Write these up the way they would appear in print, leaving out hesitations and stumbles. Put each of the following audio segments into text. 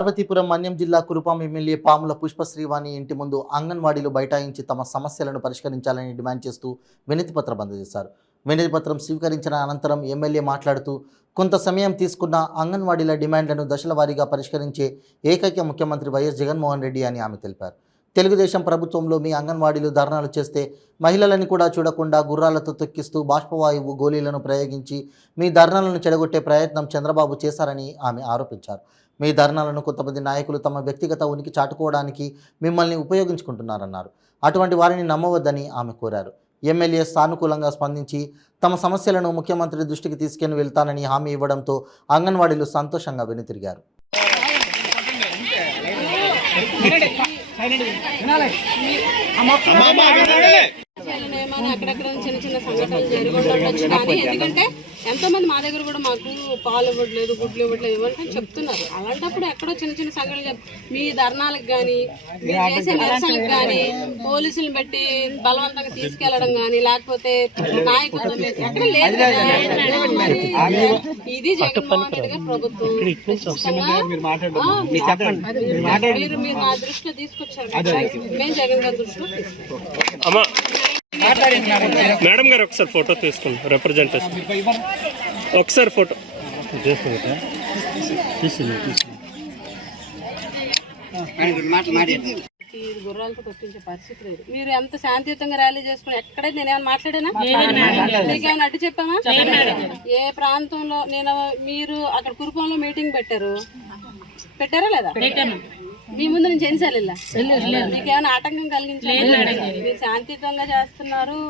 పార్వతీపురం మన్యం జిల్లా కురుపాం ఎమ్మెల్యే పాముల పుష్పశ్రీవాణి ఇంటి ముందు అంగన్వాడీలు బైఠాయించి తమ సమస్యలను పరిష్కరించాలని డిమాండ్ చేస్తూ వినతిపత్రం అందజేశారు. వినతిపత్రం స్వీకరించిన అనంతరం ఎమ్మెల్యే మాట్లాడుతూ కొంత సమయం తీసుకున్న అంగన్వాడీల డిమాండ్లను దశల వారీగా పరిష్కరించే ఏకైక ముఖ్యమంత్రి వైఎస్ జగన్మోహన్ రెడ్డి అని ఆమె తెలిపారు. తెలుగుదేశం ప్రభుత్వంలో మీ అంగన్వాడీలు ధర్నాలు చేస్తే మహిళలను కూడా చూడకుండా గుర్రాలతో తొక్కిస్తూ బాష్పవాయువు గోళీలను ప్రయోగించి మీ ధర్నాలను చెడగొట్టే ప్రయత్నం చంద్రబాబు చేశారని ఆమె ఆరోపించారు. మీ ధర్నాలను కొంతమంది నాయకులు తమ వ్యక్తిగత ఉనికి చాటుకోవడానికి మిమ్మల్ని ఉపయోగించుకుంటున్నారన్నారు. అటువంటి వారిని నమ్మవద్దని ఆమె కోరారు. ఎమ్మెల్యే సానుకూలంగా స్పందించి తమ సమస్యలను ముఖ్యమంత్రి దృష్టికి తీసుకుని వెళ్తానని హామీ ఇవ్వడంతో అంగన్వాడీలు సంతోషంగా వెనుతిరిగారు. అక్కడక్కడ చిన్న చిన్న సంఘటనలు జరుగుతుండొచ్చు, కానీ ఎందుకంటే ఎంతోమంది మా దగ్గర కూడా మాకు పాలు ఇవ్వట్లేదు, గుడ్లు ఇవ్వట్లేదు ఇవ్వట్లేదు చెప్తున్నారు. అలాంటప్పుడు ఎక్కడో చిన్న చిన్న సంఘటనలు మీ ధర్నాలకు కానీ మీరు చేసే నిరసనకు కానీ పోలీసులను పెట్టి బలవంతంగా తీసుకెళ్లడం కానీ లేకపోతే నాయకులు ఎక్కడ లేదు కదా. ఇది జగన్మోహన్ రెడ్డి గారి ప్రభుత్వం. మీరు నా దృష్టిలో తీసుకొచ్చారు, మేము జగన్ గారి దృష్టిలో తీసుకొచ్చాం. మేడం గారు ఒకసారి ఫోటో తీసుకుంటాం. రిప్రజెంటేషన్ ఒకసారి ఫోటో గుర్రాలతో తొక్కించే పరిస్థితి లేదు. మీరు ఎంత శాంతియుతంగా ర్యాలీ చేసుకుని ఎక్కడైతే నేనేమైనా మాట్లాడానా? మీకేమైనా అడ్డు చెప్పామా? ఏ ప్రాంతంలో మీరు అక్కడ కురుపంలో మీటింగ్ పెట్టారా లేదా? మీ ముందు నుంచి ఎన్నిసార్లు మీకేమైనా ఆటంకం కలిగించాలి? మీరు శాంతియుతంగా చేస్తున్నారు,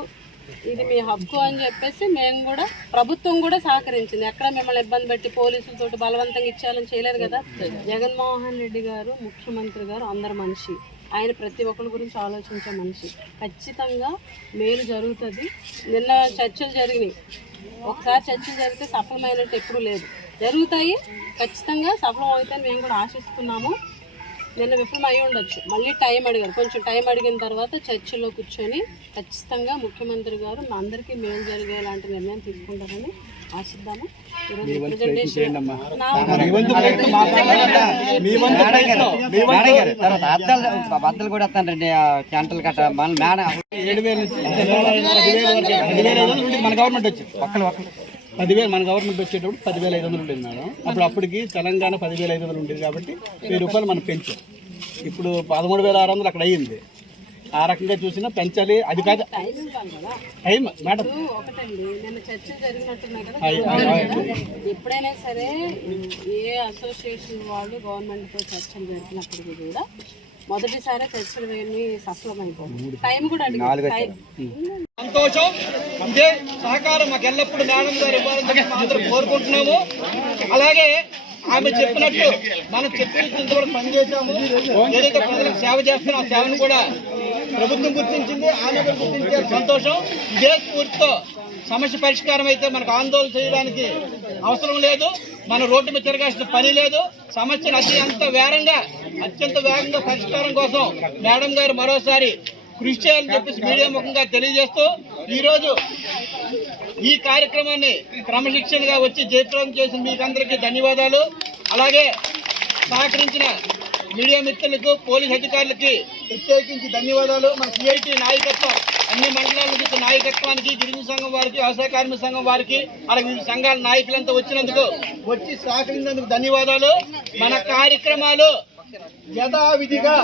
ఇది మీ హక్కు అని చెప్పేసి మేము కూడా ప్రభుత్వం కూడా సహకరించింది. ఎక్కడ మిమ్మల్ని ఇబ్బంది పెట్టి పోలీసులతో బలవంతంగా ఇచ్చేయాలని చేయలేదు కదా. జగన్మోహన్ రెడ్డి గారు ముఖ్యమంత్రి గారు అందరి మనిషి, ఆయన ప్రతి ఒక్కరి గురించి ఆలోచించే మనిషి. ఖచ్చితంగా మేలు జరుగుతుంది. నిన్న చర్చలు జరిగినాయి, ఒకసారి చర్చలు జరిగితే సఫలమైనట్టు ఎప్పుడూ లేదు. జరుగుతాయి, ఖచ్చితంగా సఫలం అవుతాయని మేము కూడా ఆశిస్తున్నాము. నిన్న విఫలం అయి ఉండొచ్చు, మళ్ళీ టైం అడిగారు. కొంచెం టైం అడిగిన తర్వాత చర్చలో కూర్చొని ఖచ్చితంగా ముఖ్యమంత్రి గారు మా అందరికీ మేలు జరిగేలాంటి నిర్ణయం తీసుకుంటారని ఆశిద్దాము. బద్దలు కూడా వస్తానండి క్యాంటల్ కట్ట మన 7,000 మన గవర్నమెంట్ వచ్చి ఒక్కరు 10,000 మన గవర్నమెంట్ వచ్చేటప్పుడు 10,500 ఉండేది మేడం. అప్పటికి తెలంగాణ 10,500 ఉండేది కాబట్టి 1,000 రూపాయలు మనం పెంచాం. ఇప్పుడు 13,600 అక్కడ అయ్యింది. ఆ రకంగా చూసినా పెంచాలి. అది కాదు టైం మేడం. ఎప్పుడైనా సరే ఏ అసోసియేషన్ వాళ్ళు గవర్నమెంట్తో చర్చలు జరిపినప్పటికీ కూడా మొదటిసారి చర్చలు వేయని సఫలమైపోతుంది. టైం కూడా సంతోషం. ఇదే సహకారం మాకు ఎల్లప్పుడు మేడం గారు ఇవ్వాలని మాత్రం కోరుకుంటున్నాము. అలాగే ఆమె చెప్పినట్టు మనం చెప్పినంత కూడా పనిచేసాము. ఏదైతే ప్రజలకు సేవ చేస్తున్నాం ఆ సేవను కూడా ప్రభుత్వం గుర్తించింది, ఆమె కూడా గుర్తించారు. సంతోషం. ఇదే స్ఫూర్తితో సమస్య పరిష్కారం అయితే మనకు ఆందోళన చేయడానికి అవసరం లేదు, మన రోడ్డు మీద తిరగాల్సిన పని లేదు. సమస్యను అత్యంత వేగంగా పరిష్కారం కోసం మేడం గారు మరోసారి కృషి చేయాలని చెప్పేసి మీడియా ముఖంగా తెలియజేస్తూ ఈరోజు ఈ కార్యక్రమాన్ని క్రమశిక్షణగా వచ్చి జయప్రదం చేసిన మీకందరికీ ధన్యవాదాలు. అలాగే సహకరించిన మీడియా మిత్రులకు, పోలీస్ అధికారులకి ప్రత్యేకించి ధన్యవాదాలు. మన సిఐటి నాయకత్వం, అన్ని మండలాల నుంచి నాయకత్వానికి, గిరిజన సంఘం వారికి, వ్యవసాయ కార్మిక సంఘం వారికి, అలాగే వివిధ సంఘాల నాయకులంతా వచ్చి సహకరించినందుకు ధన్యవాదాలు. మన కార్యక్రమాలు యథావిధిగా